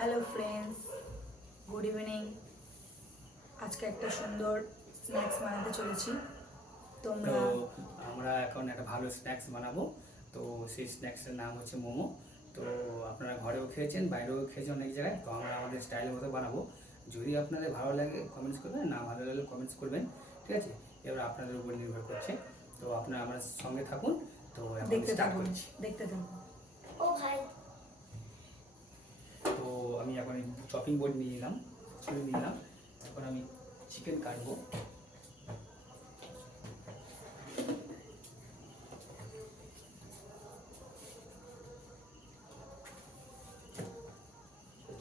Hello friends, good evening. আজকে একটা সুন্দর স্ন্যাক্স বানাতে চলেছি। তো তোমরা আমরা এখন একটা ভালো স্ন্যাক্স বানাবো। তো সেই স্ন্যাক্সের নাম হচ্ছে মোমো। তো আপনারা ঘরেও খেয়েছেন, বাইরেও খেয়েছেন অনেক জায়গায়। তো আমরা আমাদের স্টাইলের মতো বানাবো। যদি আপনাদের ভালো লাগে কমেন্টস করবেন, না ভালো লাগলে কমেন্টস করবেন, ঠিক আছে? এবার আপনাদের উপর নির্ভর করছে। তো আপনারা আমার সঙ্গে থাকুন। তো এখন দেখতে স্টার্ট থাকুন করছি। দেখতে থাকুন। ও ভাই, তো আমি এখন চপিং বোর্ড নিয়ে নিলাম, ছুরি নিয়ে নিলাম। এখন আমি চিকেন কাটবো।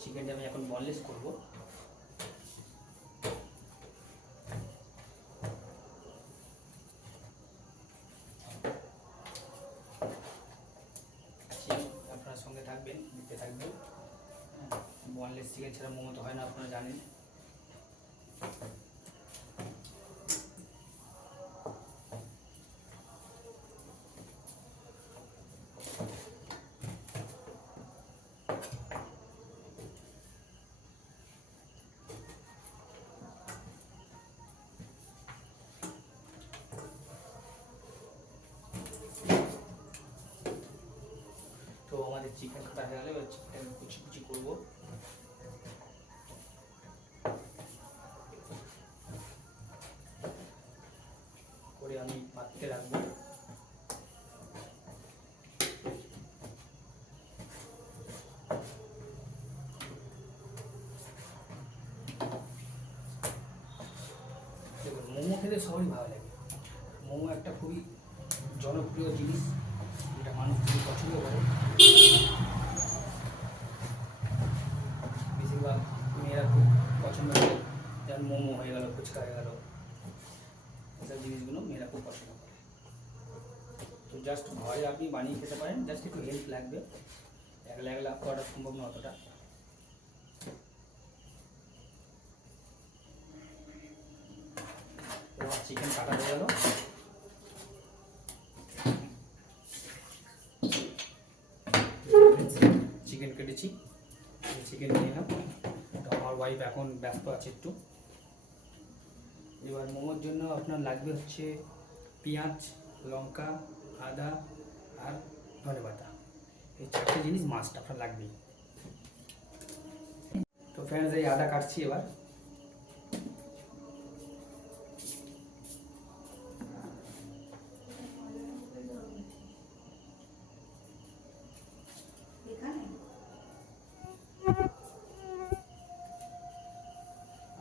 চিকেনটা আমি এখন বনলেস করবো। আপনার সঙ্গে থাকবেন, দেখতে থাকবেন। বনলেস চিকেন ছাড়া মোমো তো হয় না, আপনারা জানেন। তো আমাদের চিকেন কাটা হয়ে গেলে এবার চিকেন কুচি কুচি করবো। করে আমি পাত্রে রাখবো। দেখুন, মোমো খেতে সবারই ভালো লাগে। মোমো একটা খুবই জনপ্রিয় জিনিস, যেটা মানুষ খুবই পছন্দ করে। বেশিরভাগ মেয়েরা খুব পছন্দ করে, যেমন মোমো হয়ে গেল, ফুচকা হয়ে গেল, এসব জিনিসগুলো মেয়েরা খুব পছন্দ করে। তো জাস্ট ঘরে আপনি বানিয়ে খেতে পারেন, জাস্ট একটু হেল্প লাগবে। একলা একলা করা সম্ভব না অতটা। এবার চিকেন কাটা হয়ে গেল। চিকেন কেটেছি, চিকেন নিয়ে নিলাম। তো আমার ওয়াইফ এখন ব্যস্ত আছে একটু। এবার মোমোর জন্য আপনার লাগবে হচ্ছে পেঁয়াজ, লঙ্কা, আদা আর ধনেপাতা। এই চারটে জিনিস মাস্ট আপনার লাগবেই। তো ফ্রেন্ডস, এই আদা কাটছি এবার।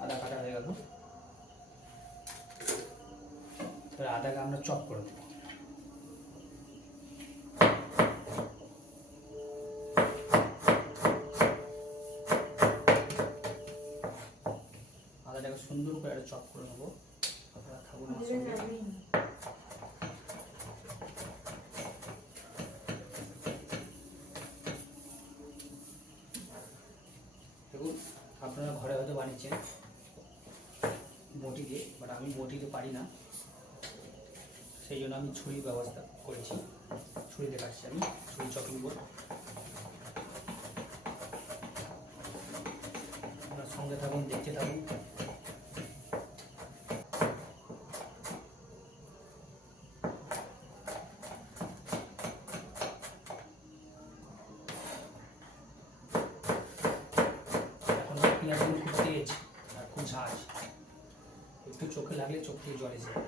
আদা কাটা হয়ে গেল। এবার আদাকে আমরা চপ করে দেবো। আদাটাকে সুন্দর করে একটা চপ করে নেবো। আপনারা থাকুন আমার সঙ্গে। দেখুন, আপনারা ঘরে হয়তো বানিয়েছেন বটি দিয়ে, বাট আমি বটিতে পারি না, সেই জন্য আমি ছুরির ব্যবস্থা করেছি। ছুরিতে কাটছি আমি, ছুরি চপিং বোর্ড। আপনার সঙ্গে থাকুন, দেখতে থাকুন। এখন পেঁয়াজ খুব তেজ আর খুব ঝাঁজ, একটু চোখে লাগলে চোখ থেকে জল এসে যাবে।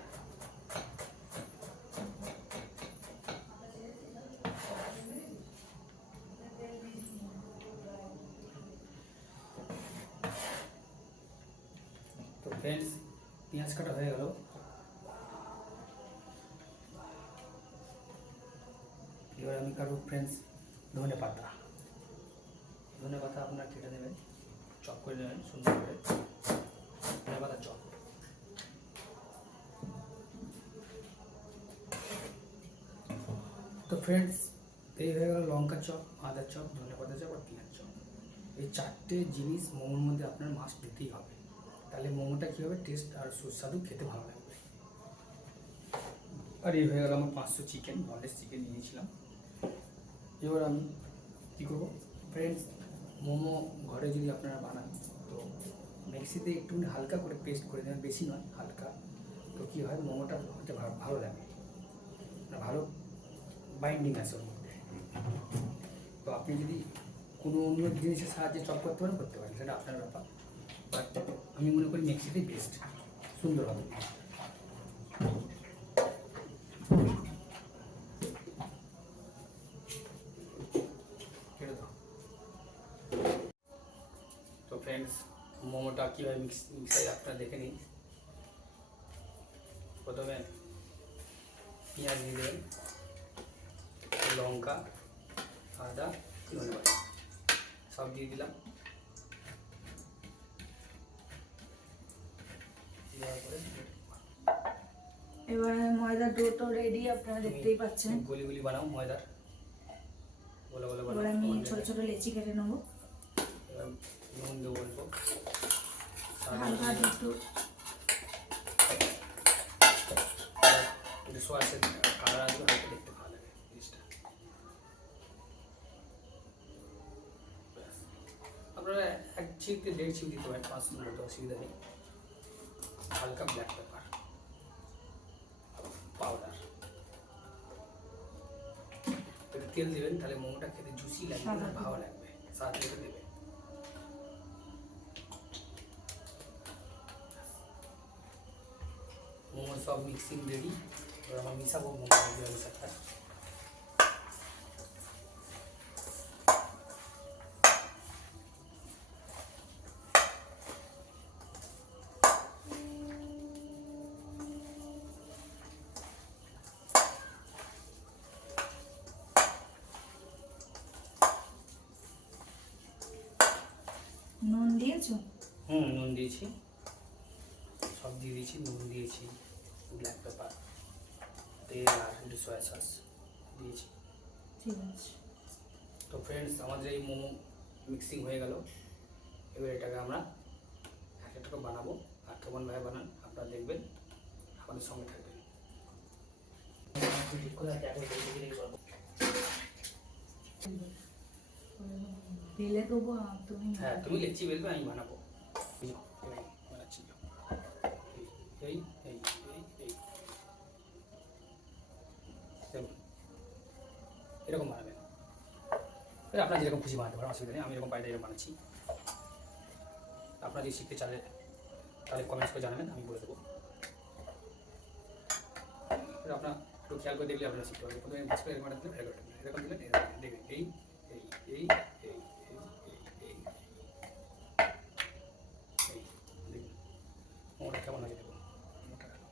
তো ফ্রেন্ডস, পেঁয়াজ কাটা হয়ে গেল। এবার আমি কাটবো ফ্রেন্ডস ধনেপাতা। ধনেপাতা আপনারা কেটে নেবেন, চপ করে নেবেন সুন্দর করে। ধনেপাতা চপ। তো ফ্রেন্ডস, এই হয়ে গেল লঙ্কা চপ, আদা চপ, ধনেপাতা চপ আর পেঁয়াজ চপ। এই চারটে জিনিস মোমোর মধ্যে আপনার মাস্ট দিতেই হবে, তাহলে মোমোটা কী হবে, টেস্ট আর সুস্বাদু, খেতে ভালো লাগবে। আর এই হয়ে গেল আমার 500 চিকেন, বনলেস চিকেন নিয়েছিলাম। এবার আমি কী করবো ফ্রেন্ডস, মোমো ঘরে যদি আপনারা বানান তো মিক্সিতে একটু হালকা করে পেস্ট করে দেবেন, বেশি নয়, হালকা। তো কী হয়, মোমোটা হতে ভালো লাগে, ভালো বাইন্ডিং আছে ওর মধ্যে। তো আপনি যদি কোনো অন্য জিনিসের সাহায্যে চপ করতে পারেন, সেটা আপনার ব্যাপার। বাট আমি মনে করি মিক্সিতেই বেস্ট, সুন্দর হবে। তো ফ্রেন্ডস, মোমোটা কীভাবে মিক্সাই আপনারা দেখে নিন। প্রথমে পেঁয়াজ দিয়ে দেবেন, লঙ্কা, আদা, ধনেপাতা সব দিয়ে দিলাম। দেওয়ার পরে এবার ময়দার ডোটো রেডি, আপনারা দেখতেই পাচ্ছেন। গুলি গুলি বানাও ময়দার, গোলা গোলা এবার বানাও। আমি ছোট ছোট লেচি কেটে নেবো। এবার নুন দেবো অল্প, হালকা একটু একটু সসের কালার আসবে, হালকা দেখতে ভালো লাগে জিনিসটা। আপনারা 1 চিপ থেকে 1.5 চিপ দিতে পারেন, 5 মিনিট অসুবিধা নেই। হালকা ব্ল্যাক পেপার পাউডার, তেল দেবেন, তাহলে মোমোটা খেতে জুসি লাগবে, ভালো লাগবে, স্বাদ লেগে দেবে। মোমো সব মিক্সিং রেডি, এবার আমরা মিশাবো মোমো সাথে। নুন দিয়েছো? নুন দিয়েছি, সব দিয়ে দিয়েছি, নুন দিয়েছি, ব্ল্যাক পেপার, তেল আর একটু সয়া সস দিয়েছি। ঠিক আছে। তো ফ্রেন্ডস, আমাদের এই মোমো মিক্সিং হয়ে গেল। এবার এটাকে আমরা এক একটা বানাবো, আর কেমন ভাবে বানান আপনারা দেখবেন, আমাদের সঙ্গে থাকবেন। বেলে দেবো তুমি? হ্যাঁ, তুমি লেচি বেলবে, আমি বানাবো। বানাচ্ছি এই এই এই এই এরকম বানাবেন। আপনার যেরকম খুশি বানাতে পারেন, অসুবিধা নেই। আমি এরকম পাইটা এরকম বানাচ্ছি। আপনারা যদি শিখতে চাইলে তাহলে কমেন্টস করে জানাবেন, আমি বলে দেবো। আপনার একটু খেয়াল করে দেখলে আপনারা শিখতে পারবেন। প্রথমে ভাজ করে এরকম এরকম দিলেন, দেখবেন এই এই এই এই এই দেখুন মোটা কেমন হয়েছে, দেখুন মোটা গেল।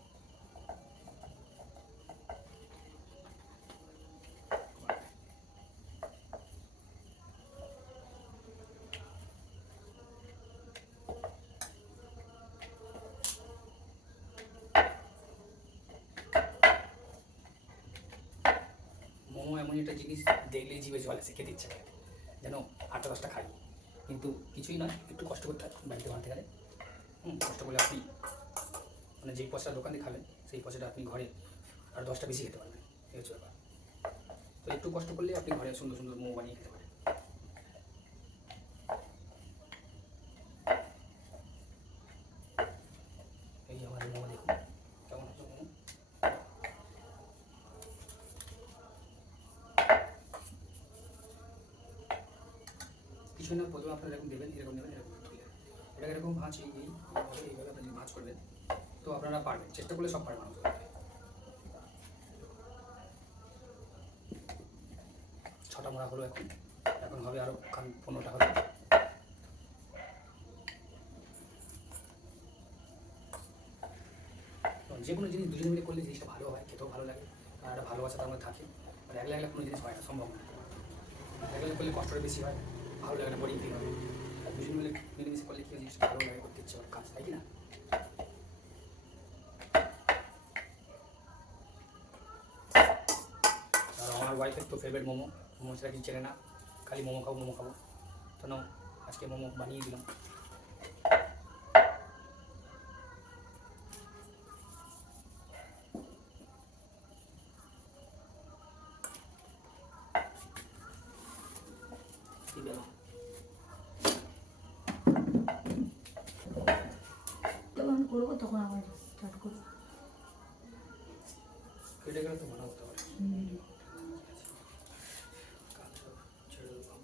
মোমো এমন একটা জিনিস, দেখলেই জিভে জল আসে, খেতে ইচ্ছে করে, যেন 8-10টা খাই। কিন্তু কিছুই নয়, একটু কষ্ট করতে হয় বাড়িতে বানাতে গেলে। কষ্ট করলে আপনি মানে যেই পয়সা দোকানে খাবেন, সেই পয়সাটা আপনি ঘরে আর 10টা বেশি খেতে পারবেন, এই হচ্ছে ব্যাপার। তো একটু কষ্ট করলে আপনি ঘরে সুন্দর সুন্দর মোমো বানিয়ে খেতে পারেন। এই আমাদের মোমো দেখুন কেমন হচ্ছে মোমো। কিছু না, প্রথমে আপনারা এরকম দেবেন, এরকম দেবেন, এরকম দেবেন, এটাকে এরকম ভাঁজ, এইভাবে আপনি ভাঁজ করবেন। তো আপনারা পারবেন, চেষ্টা করলে সব পারবেন মানুষ। 6টা মোড়া হলো, এখন হবে আরও 15টা হবে। যে কোনো জিনিস দুজনে মিলে করলে জিনিসটা ভালো হয়, খেতেও ভালো লাগে, আর একটা ভালোবাসা তার মধ্যে থাকে। আর একলা একলা কোনো জিনিস হয় না, সম্ভব না। একলা করলে কষ্টটা বেশি হয়, ভালো লাগে না, বোরিং ফিল হবে। আর দুজন মিলে মিলেমিশে করলে কি জিনিসটা ভালো লাগে, করতে ইচ্ছে হয়, কাজ, তাই কি না? আর আমার ওয়াইফের তো ফেভারিট মোমো, মোমো ছাড়া কি চেনে না, খালি মোমো খাবো মোমো খাবো। তো নাও, আজকে মোমো বানিয়ে দিলাম। কি করবো তখন আবার স্টার্ট করবো। কেটে গেলে তো ভালো হতে পারে। ছেড়ে দেবো।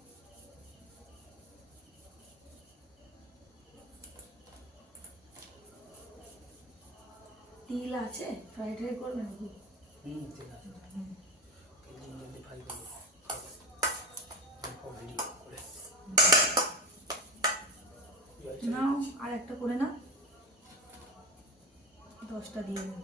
তিল আছে, ফ্রাই ট্রাই করবে নাকি? ঠিক আছে। জলদি ফ্রাই করবো রেডি করে। নাও আর একটা করে না, 10টা দিয়ে দেবে।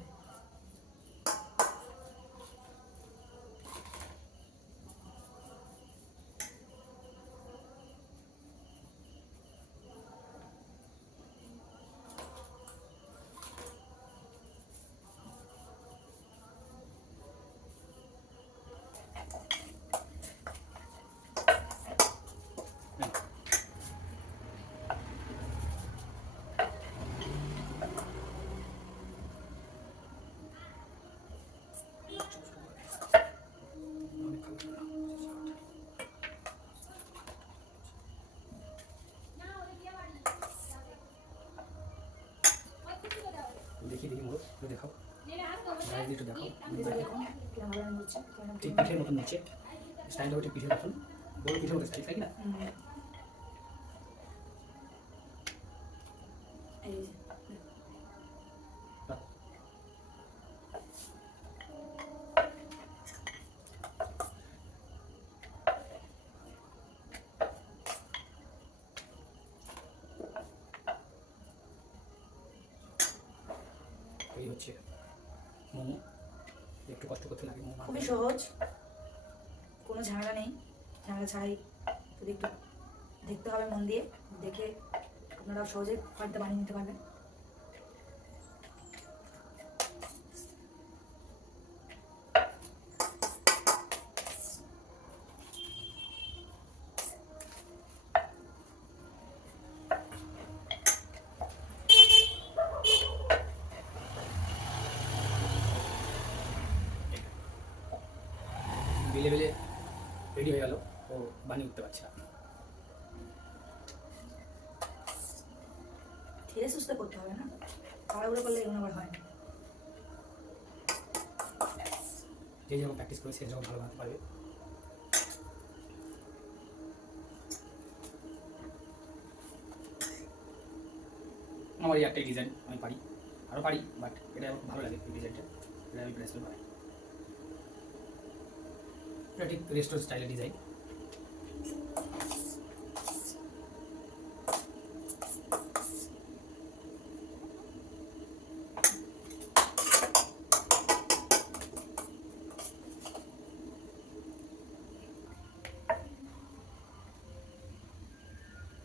দেখি মোড় দেখাও, একটু দেখাও। কেমন রান্না হচ্ছে? ঠিক পিঠের মতন নিচ্ছে স্টাইলটা হচ্ছে পিঠের মতন, বড় পিঠের মতো স্টাইল, তাই না? এই যে এই হচ্ছে মোমো। একটু কষ্ট করতে লাগে মোমো খুবই সহজ, কোনো ঝামেলা নেই, ঝামেলা ছাড়াই। তো দেখতে হবে মন দিয়ে, দেখে আপনারাও সহজে বাড়িতে বানিয়ে নিতে পারবেন। বেলে বেলে রেডি হয়ে গেল, ও বানিয়ে উঠতে পারছে না। ধীরে সুস্থে করতে হবে না, তাড়াহুড়ো করলে এগুলো আবার হয় না। যে যখন প্র্যাকটিস করে সে যখন ভালো বানাতে পারবে। আমার এই একটাই ডিজাইন আমি পারি, আরও পারি, বাট এটা আমার ভালো লাগে এই ডিজাইনটা, এটা আমি প্রেস করে বানাই। এটা ঠিক রেস্টুরেন্ট স্টাইলের ডিজাইন।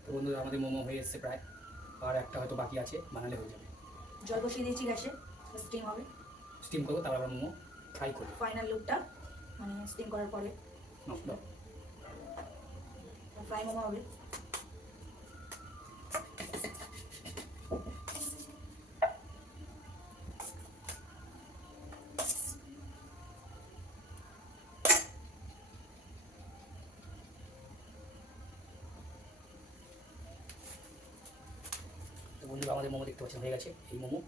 তো বন্ধুরা আমাদের মোমো হয়ে এসছে প্রায়, আর একটা হয়তো বাকি আছে, বানালে হয়ে যাবে। জল বসিয়ে দিয়েছি গ্যাসে, স্টিম হবে। স্টিম করবো, তারপর আবার মোমো ফ্রাই করবো। ফাইনাল লুকটা মানে স্টিম করার পরে ফ্রাই মোমো হবে। তো বন্ধুরা আমাদের মোমো দেখতে পাচ্ছেন হয়ে গেছে, এই মোমো।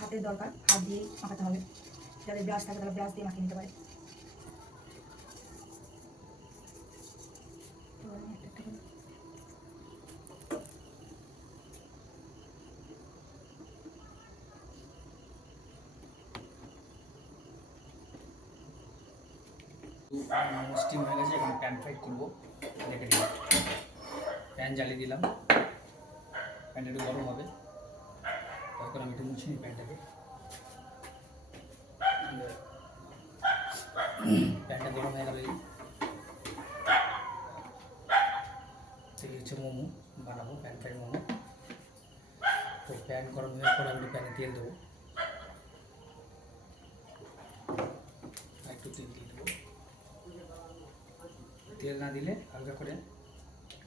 হাতের দরকার, হাত দিয়ে মাখাতে হবে, যাদের ব্রাশ থাকে তারা ব্রাশ দিয়ে মাখিয়ে নিতে পারে। মোমো স্টিম হয়ে গেছে, এখন প্যান ফ্রাই করবো, রেখে দিলাম। প্যান জ্বালিয়ে দিলাম, প্যানটা একটু গরম হবে, তারপর আমি একটু মুছে নিই প্যানটাকে। প্যানটা গরম হয়ে গেল, এই হচ্ছে মোমো বানাবো, প্যান ফ্রাই মোমো। তো প্যান গরম হয়ে পরে আমি প্যানে তেল দেবো, একটু তেল দিয়ে দেবো। তেল না দিলে হালকা করে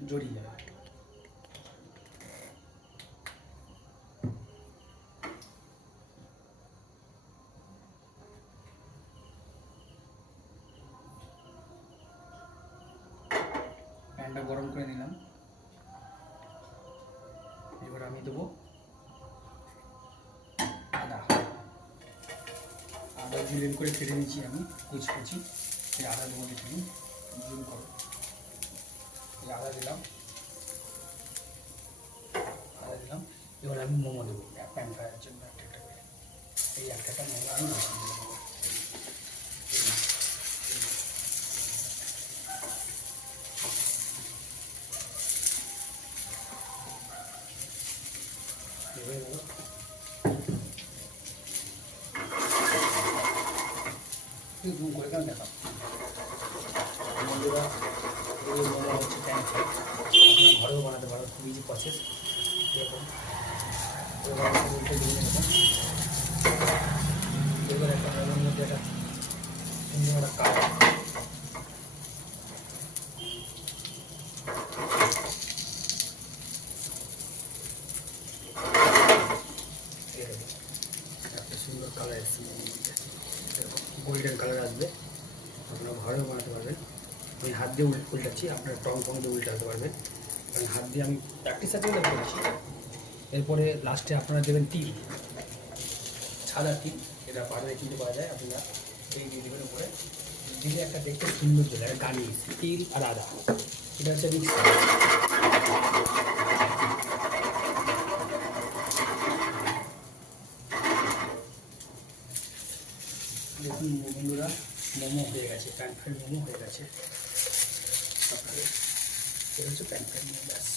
জড়িয়ে যাবে। প্যানটা গরম করে নিলাম। এবার আমি দেবো আদা। আদা জিলেন করে কেটে নিয়েছি আমি কুচি। এই আদা দেবো, দেখে নিন, জুম করো। এই আদা দিলাম। এবার আমি মোমো দেবো প্যান ফ্রাইয়ের জন্য একটা করে। এই একটা মোমো আমি বসিয়ে দেবো। হয়ে গেল। জুম করে কেন দেখাম বন্ধুরা, এই মোমো হচ্ছে প্যান ফ্রাই। আপনারা ঘরেও বানাতে পারো, খুব ইজি প্রসেস। এরকম উল্টে দিয়ে নেবেন। এবার একটা মোমোর মধ্যে একটা সুন্দর একটা কালার। একটা সুন্দর কালার এসছে মোমোর মধ্যে, এরকম গোল্ডেন কালার আসবে। আপনারা ঘরেও বানাতে পারবেন। আমি হাত দিয়ে উল্টাচ্ছি, আপনারা টং দিয়ে উল্টাতে পারবেন, কারণ হাত দিয়ে আমি প্র্যাকটিস আছে বলে করছি। এরপরে লাস্টে আপনারা দেবেন তিল, সাদা তিল। এটা বাজারে কিনতে পাওয়া যায়, আপনারা এই দিয়ে দেবেন উপরে। দিলে একটা দেখতে সুন্দর চলে একটা গার্নিশ। তিল আর আদা, এটা হচ্ছে মিক্স। দেখুন বন্ধুরা, মোমো হয়ে গেছে, প্যান ফ্রাই মোমো হয়ে গেছে। আপনাদের এটা হচ্ছে প্যান ফ্রাই মোমো, ব্যাস।